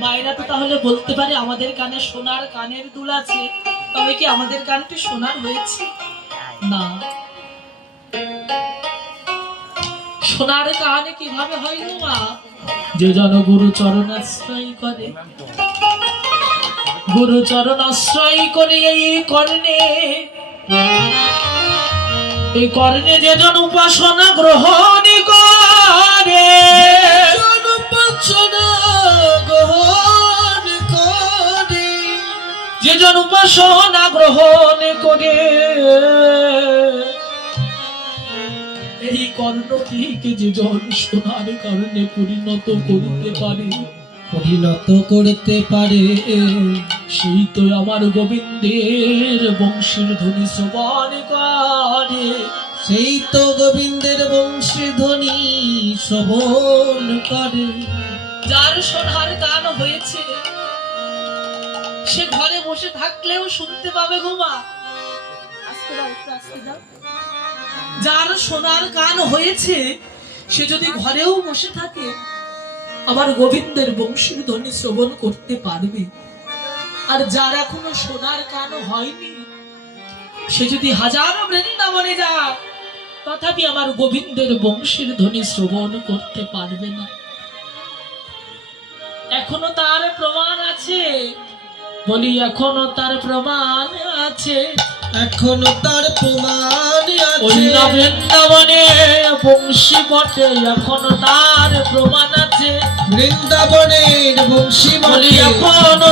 মায়েরা তো তাহলে বলতে পারে আমাদের কানে সোনার কানের দুল আছে, তবে কি আমাদের কানটি সোনার হয়েছে? না। সোনার কান কিভাবে হয় গো মা? যে জন গুরু চরণ আশ্রয় করে, গুরু চরণ আশ্রয় করে এই কর্ণে যে জন উপাসনা গ্রহণ করে, যে জন উপাসনা গ্রহণ করে, এই কর্ণটিকে যে জন সোনার কারণে পরিণত করতে পারে, সেই তো আমার গোবিন্দের বংশীর ধ্বনি শ্রবণ করে, সেই তো গোবিন্দের বংশী ধ্বনি শ্রবণ করে। যার সোনার কান হয়েছে সে ঘরে বসে থাকলেও শুনতে পাবে গো মা। আস্তে দাও, আস্তে দাও। যার সোনার কান হয়েছে সে যদি ঘরেও বসে থাকে আমার গোবিন্দের বংশীর ধ্বনি শ্রবণ করতে পারবে। আর যার এখনো সোনার কান হয়নি সে যদি হাজারো বৃন্দাবনে যায় তথাপি আমার গোবিন্দের বংশীর ধ্বনি শ্রবণ করতে পারবে না। এখনো তার প্রমাণ আছে, বলি এখনো তার প্রমাণ আছে, এখনো তার প্রমাণ ওই আছে। না বৃন্দাবনে বংশী বটে, এখনো তার প্রমাণ আছে। বৃন্দাবনের বংশী বলি বটে, এখনো